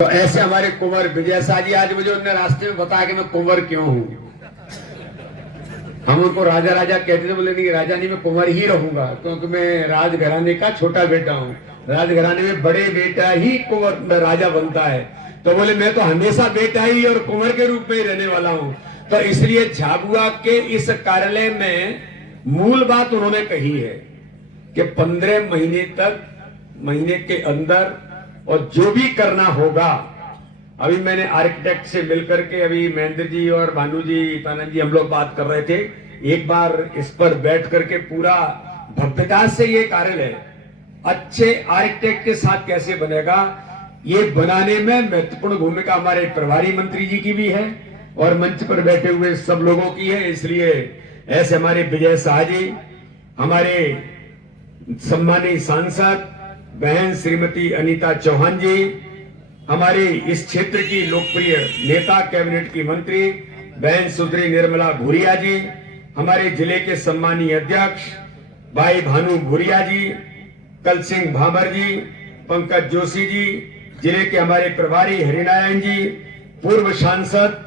तो ऐसे हमारे कुंवर विजय शाह जी आज मुझे उन्होंने रास्ते में बताया कि मैं कुंवर क्यों हूं। हम उनको राजा राजा कहते थे, बोले नहीं राजा नहीं, मैं कुंवर ही रहूंगा क्योंकि मैं राजघराने का छोटा बेटा हूं। राजघराने में बड़े बेटा ही कुंवर राजा बनता है, तो बोले मैं तो हमेशा बेटा ही और कुंवर के रूप में ही रहने वाला हूं। तो इसलिए झाबुआ के इस कार्यालय में मूल बात उन्होंने कही है कि 15 महीने तक, महीने के अंदर और जो भी करना होगा। अभी मैंने आर्किटेक्ट से मिलकर के, अभी महेंद्र जी और भानु जी, तानंद जी, हम लोग बात कर रहे थे। एक बार इस पर बैठ करके पूरा भव्यता से ये कार्यालय अच्छे आर्किटेक्ट के साथ कैसे बनेगा, ये बनाने में महत्वपूर्ण भूमिका हमारे प्रभारी मंत्री जी की भी है और मंच पर बैठे हुए सब लोगों की है। इसलिए ऐसे हमारे विजय शाह जी, हमारे सम्मानित सांसद बहन श्रीमती अनीता चौहान जी, हमारे इस क्षेत्र की लोकप्रिय नेता कैबिनेट की मंत्री बहन सुश्री निर्मला भूरिया जी, हमारे जिले के सम्मानीय अध्यक्ष भाई भानु भूरिया जी, कल सिंह भामर जी, पंकज जोशी जी, जिले के हमारे प्रभारी हरिनारायण जी, पूर्व सांसद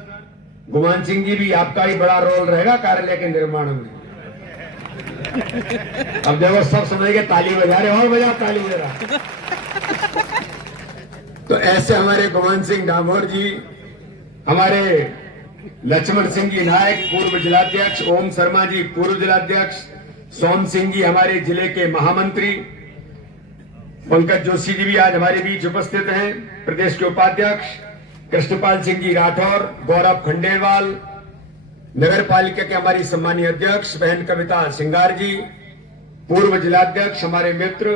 गुमान सिंह जी, भी आपका ही बड़ा रोल रहेगा कार्यालय के निर्माण में। अब देखो सब समझ के ताली बजा रहे, और बजा ताली जरा। तो ऐसे हमारे गुमान सिंह डामोर जी, हमारे लक्ष्मण सिंह जी नायक पूर्व जिलाध्यक्ष, ओम शर्मा जी पूर्व जिलाध्यक्ष, सोम सिंह जी हमारे जिले के महामंत्री, पंकज जोशी जी भी आज हमारे बीच उपस्थित हैं, प्रदेश के उपाध्यक्ष कृष्णपाल सिंह जी राठौर, गौरव खंडेलवाल, नगर पालिका के हमारी सम्मानीय अध्यक्ष बहन कविता सिंगार जी, पूर्व जिलाध्यक्ष हमारे मित्र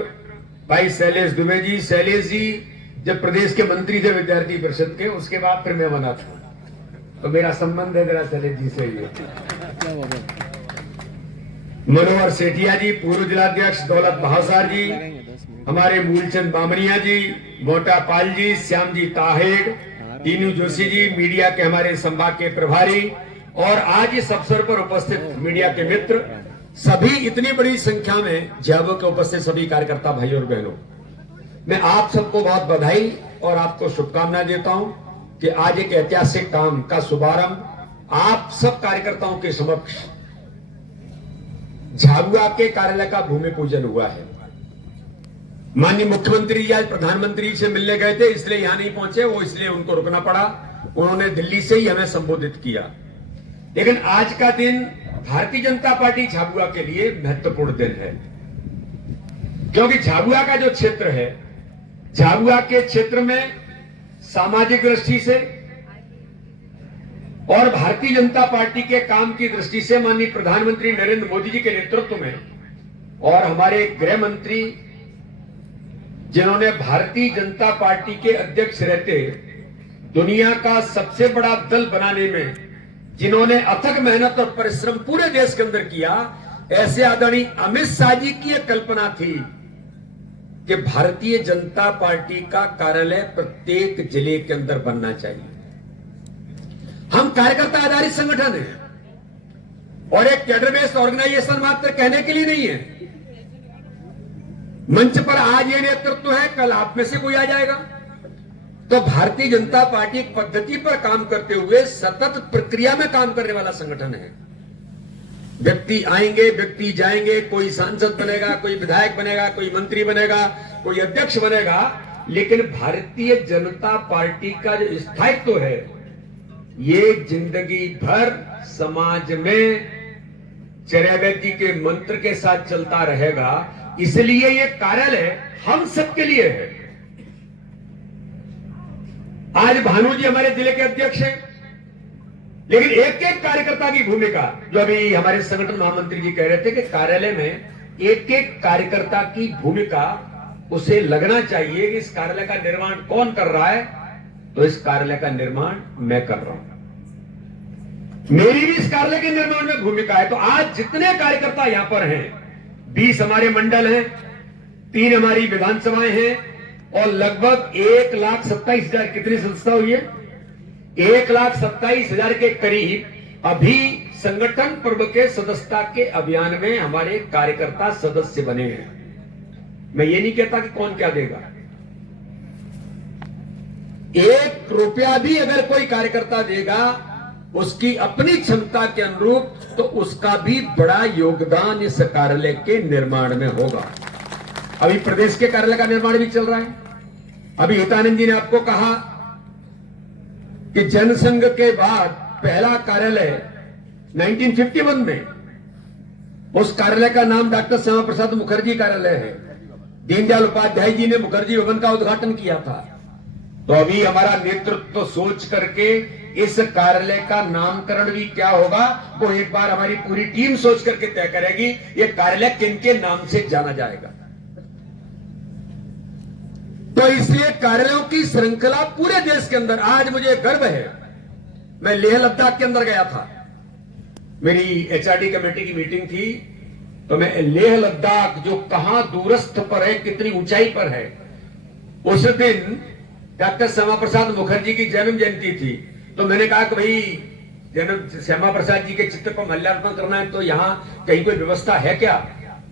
भाई शैलेश दुबे जी। शैलेश जी जब प्रदेश के मंत्री थे विद्यार्थी परिषद के, उसके बाद फिर मैं बना था, तो मेरा संबंध है जरा शैलेश जी से। ये मनोहर सेठिया जी पूर्व जिलाध्यक्ष, दौलत भावसार जी, हमारे मूलचंद बामनिया जी, मोटा पाल जी, श्याम जी ताहेड़, तीनू जोशी जी, मीडिया के हमारे संभाग के प्रभारी, और आज इस अवसर पर उपस्थित मीडिया के मित्र सभी, इतनी बड़ी संख्या में झाबुआ के उपस्थित सभी कार्यकर्ता भाई और बहनों, मैं आप सबको बहुत बधाई और आपको शुभकामनाएं देता हूं कि आज एक ऐतिहासिक काम का शुभारंभ आप सब कार्यकर्ताओं के समक्ष झाबुआ के कार्यालय का भूमि पूजन हुआ है। माननीय मुख्यमंत्री जी आज प्रधानमंत्री से मिलने गए थे, इसलिए यहां नहीं पहुंचे, वो इसलिए उनको रुकना पड़ा। उन्होंने दिल्ली से ही हमें संबोधित किया, लेकिन आज का दिन भारतीय जनता पार्टी झाबुआ के लिए महत्वपूर्ण दिन है, क्योंकि झाबुआ का जो क्षेत्र है, झाबुआ के क्षेत्र में सामाजिक दृष्टि से और भारतीय जनता पार्टी के काम की दृष्टि से माननीय प्रधानमंत्री नरेंद्र मोदी जी के नेतृत्व में और हमारे गृह मंत्री जिन्होंने भारतीय जनता पार्टी के अध्यक्ष रहते दुनिया का सबसे बड़ा दल बनाने में जिन्होंने अथक मेहनत और परिश्रम पूरे देश के अंदर किया, ऐसे आदरणीय अमित शाह जी की यह कल्पना थी कि भारतीय जनता पार्टी का कार्यालय प्रत्येक जिले के अंदर बनना चाहिए। हम कार्यकर्ता आधारित संगठन है और एक कैडर बेस्ड ऑर्गेनाइजेशन मात्र कहने के लिए नहीं है। मंच पर आज ये नेतृत्व है, कल आप में से कोई आ जाएगा। तो भारतीय जनता पार्टी एक पद्धति पर काम करते हुए सतत प्रक्रिया में काम करने वाला संगठन है। व्यक्ति आएंगे, व्यक्ति जाएंगे, कोई सांसद बनेगा, कोई विधायक बनेगा, कोई मंत्री बनेगा, कोई अध्यक्ष बनेगा, लेकिन भारतीय जनता पार्टी का जो स्थायित्व है ये जिंदगी भर समाज में चरैवेती के मंत्र के साथ चलता रहेगा। इसलिए ये कार्यालय हम सबके लिए है। आज भानु जी हमारे जिले के अध्यक्ष हैं, लेकिन एक एक कार्यकर्ता की भूमिका, जो अभी हमारे संगठन महामंत्री जी कह रहे थे कि कार्यालय में एक एक कार्यकर्ता की भूमिका उसे लगना चाहिए कि इस कार्यालय का निर्माण कौन कर रहा है, तो इस कार्यालय का निर्माण मैं कर रहा हूं, मेरी भी इस कार्यालय के निर्माण में भूमिका है। तो आज जितने कार्यकर्ता यहां पर हैं, 20 हमारे मंडल हैं, 3 हमारी विधानसभाएं हैं और लगभग 1,27,000 कितनी सदस्यता हुई है, 1,27,000 के करीब अभी संगठन पर्व के सदस्यता के अभियान में हमारे कार्यकर्ता सदस्य बने हैं। मैं ये नहीं कहता कि कौन क्या देगा, 1 रुपया भी अगर कोई कार्यकर्ता देगा उसकी अपनी क्षमता के अनुरूप, तो उसका भी बड़ा योगदान इस कार्यालय के निर्माण में होगा। अभी प्रदेश के कार्यालय का निर्माण भी चल रहा है। अभी हितानंद जी ने आपको कहा कि जनसंघ के बाद पहला कार्यालय 1951 में, उस कार्यालय का नाम डॉक्टर श्यामा प्रसाद मुखर्जी कार्यालय है। दीनदयाल उपाध्याय जी ने मुखर्जी भवन का उद्घाटन किया था। तो अभी हमारा नेतृत्व सोच करके इस कार्यालय का नामकरण भी क्या होगा वो एक बार हमारी पूरी टीम सोच करके तय करेगी। ये कार्यालय किन के नाम से जाना जाएगा। तो इसलिए कार्यालयों की श्रृंखला पूरे देश के अंदर, आज मुझे गर्व है, मैं लेह लद्दाख के अंदर गया था, मेरी एचआरडी कमेटी की मीटिंग थी, तो मैं लेह लद्दाख जो कहां दूरस्थ पर है, कितनी ऊंचाई पर है, उस दिन डॉक्टर श्यामा प्रसाद मुखर्जी की जन्म जयंती थी। तो मैंने कहा कि भाई जन्म श्यामा प्रसाद जी के चित्र पर माल्यार्पण करना है, तो यहाँ कहीं कोई व्यवस्था है क्या?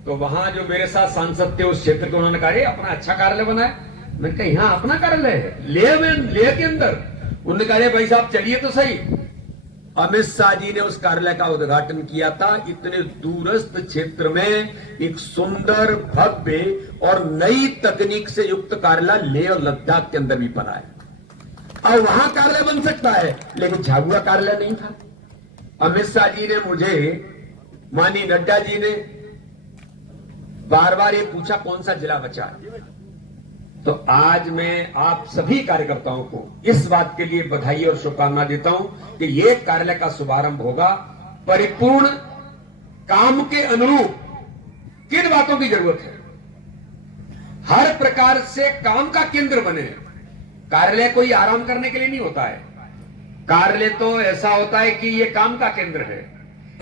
तो वहां जो मेरे साथ सांसद थे उस क्षेत्र के, उन्होंने कहा अपना अच्छा कार्यालय बना है। मैंने कहा यहाँ अपना कार्यालय है लेह में, लेह के अंदर? उन्होंने कहा भाई साहब चलिए तो सही। अमित शाह जी ने उस कार्यालय का उद्घाटन किया था। इतने दूरस्थ क्षेत्र में एक सुंदर, भव्य और नई तकनीक से युक्त कार्यालय लेह और लद्दाख के अंदर भी बना है। अब वहां कार्यालय बन सकता है, लेकिन झाबुआ कार्यालय नहीं था। अमित शाह जी ने मुझे, माननीय नड्डा जी ने बार बार ये पूछा कौन सा जिला बचा है। तो आज मैं आप सभी कार्यकर्ताओं को इस बात के लिए बधाई और शुभकामना देता हूं कि ये कार्यालय का शुभारंभ होगा। परिपूर्ण काम के अनुरूप किन बातों की जरूरत है, हर प्रकार से काम का केंद्र बने। कार्यालय कोई आराम करने के लिए नहीं होता है। कार्यालय तो ऐसा होता है कि ये काम का केंद्र है।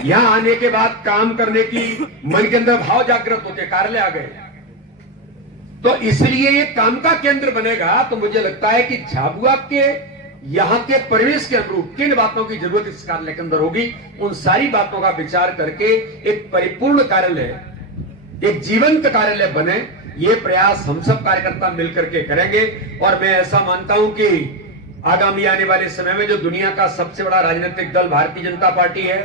यहां आने के बाद काम करने की मन के अंदर भाव जागृत होते, कार्यालय आ गए, तो इसलिए ये काम का केंद्र बनेगा। तो मुझे लगता है कि झाबुआ के यहां के परिवेश के अनुरूप किन बातों की जरूरत इस कार्यालय के अंदर होगी, उन सारी बातों का विचार करके एक परिपूर्ण कार्यालय, एक जीवंत कार्यालय बने, ये प्रयास हम सब कार्यकर्ता मिलकर के करेंगे। और मैं ऐसा मानता हूं कि आगामी आने वाले समय में जो दुनिया का सबसे बड़ा राजनीतिक दल भारतीय जनता पार्टी है,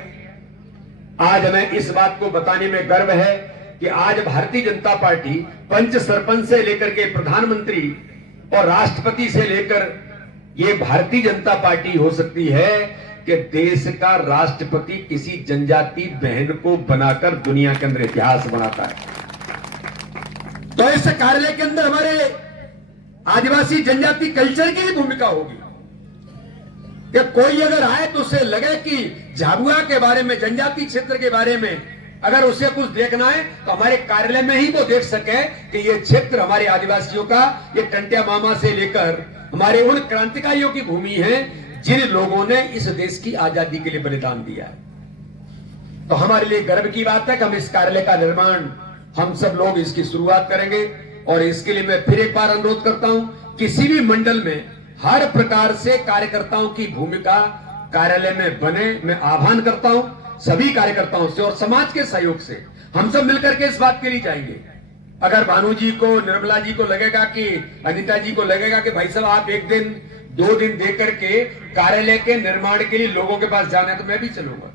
आज हमें इस बात को बताने में गर्व है कि आज भारतीय जनता पार्टी पंच सरपंच से लेकर के प्रधानमंत्री और राष्ट्रपति से लेकर ये भारतीय जनता पार्टी हो सकती है कि देश का राष्ट्रपति किसी जनजाति बहन को बनाकर दुनिया के अंदर इतिहास बनाता है। तो इस कार्यालय के अंदर हमारे आदिवासी जनजाति कल्चर की भी भूमिका होगी कि कोई अगर आए तो उसे लगे कि झाबुआ के बारे में, जनजाति क्षेत्र के बारे में अगर उसे कुछ देखना है तो हमारे कार्यालय में ही वो देख सके कि ये क्षेत्र हमारे आदिवासियों का, ये टंटिया मामा से लेकर हमारे उन क्रांतिकारियों की भूमि है जिन लोगों ने इस देश की आजादी के लिए बलिदान दिया है। तो हमारे लिए गर्व की बात है कि हम इस कार्यालय का निर्माण, हम सब लोग इसकी शुरुआत करेंगे। और इसके लिए मैं फिर एक बार अनुरोध करता हूं, किसी भी मंडल में हर प्रकार से कार्यकर्ताओं की भूमिका कार्यालय में बने। मैं आह्वान करता हूं सभी कार्यकर्ताओं से और समाज के सहयोग से हम सब मिलकर के इस बात के लिए जाएंगे। अगर भानु जी को, निर्मला जी को लगेगा कि, अनिता जी को लगेगा कि भाई साहब आप 1 दिन 2 दिन दे करके कार्यालय के निर्माण के लिए लोगों के पास जाना है, तो मैं भी चलूंगा,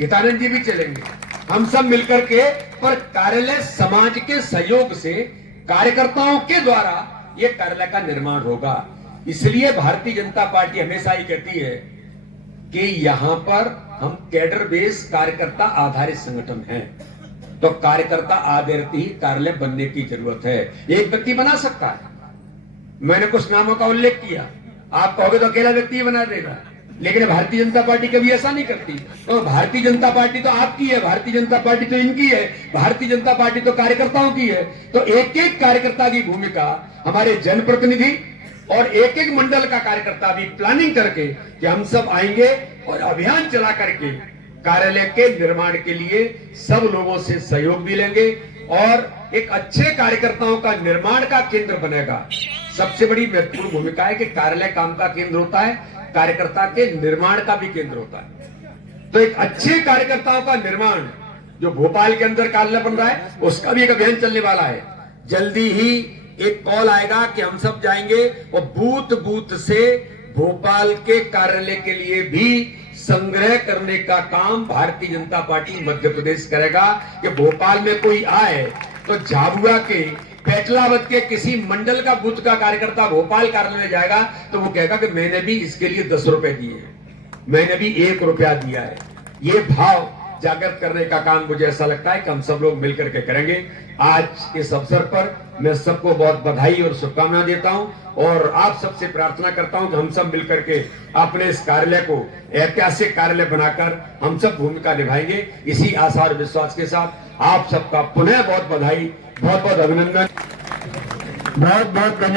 हितानंद जी भी चलेंगे, हम सब मिलकर के। पर कार्यालय समाज के सहयोग से, कार्यकर्ताओं के द्वारा ये कार्यालय का निर्माण होगा। इसलिए भारतीय जनता पार्टी हमेशा ही कहती है कि यहां पर हम कैडर बेस, कार्यकर्ता आधारित संगठन है। तो कार्यकर्ता आधारित ही कार्यालय बनने की जरूरत है। एक व्यक्ति बना सकता है, मैंने कुछ नामों का उल्लेख किया, आप कहोगे तो अकेला व्यक्ति बना देगा, लेकिन भारतीय जनता पार्टी कभी ऐसा नहीं करती। तो भारतीय जनता पार्टी तो आपकी है, भारतीय जनता पार्टी तो इनकी है, भारतीय जनता पार्टी तो कार्यकर्ताओं की है। तो एक एक कार्यकर्ता की भूमिका हमारे जनप्रतिनिधि और एक एक मंडल का कार्यकर्ता भी प्लानिंग करके कि हम सब आएंगे और अभियान चला करके कार्यालय के निर्माण के लिए सब लोगों से सहयोग भी लेंगे और एक अच्छे कार्यकर्ताओं का निर्माण का केंद्र बनेगा। सबसे बड़ी महत्वपूर्ण भूमिका है कि कार्यालय काम का केंद्र होता है, कार्यकर्ता के निर्माण का भी केंद्र होता है। तो एक अच्छे कार्यकर्ताओं का निर्माण, जो भोपाल के अंदर कार्यालय बन रहा है, उसका भी एक अभियान चलने वाला है। जल्दी ही एक कॉल आएगा कि हम सब जाएंगे और बूथ बूथ से भोपाल के कार्यालय के लिए भी संग्रह करने का काम भारतीय जनता पार्टी मध्य प्रदेश करेगा। कि भोपाल में कोई आए तो झाबुआ के पेटलावत के किसी मंडल का बूथ का कार्यकर्ता भोपाल कार्यालय में जाएगा तो वो कहेगा कि मैंने भी इसके लिए 10 रुपए दिए, मैंने भी 1 रुपया दिया है। ये भाव जागृत करने का काम मुझे ऐसा लगता है कि हम सब लोग मिलकर के करेंगे। आज इस अवसर पर मैं सबको बहुत बधाई और शुभकामना देता हूं और आप सबसे प्रार्थना करता हूं कि हम सब मिलकर के अपने इस कार्यालय को ऐतिहासिक कार्यालय बनाकर हम सब भूमिका निभाएंगे। इसी आशा और विश्वास के साथ आप सबका पुनः बहुत बधाई, बहुत बहुत अभिनंदन, बहुत बहुत धन्यवाद।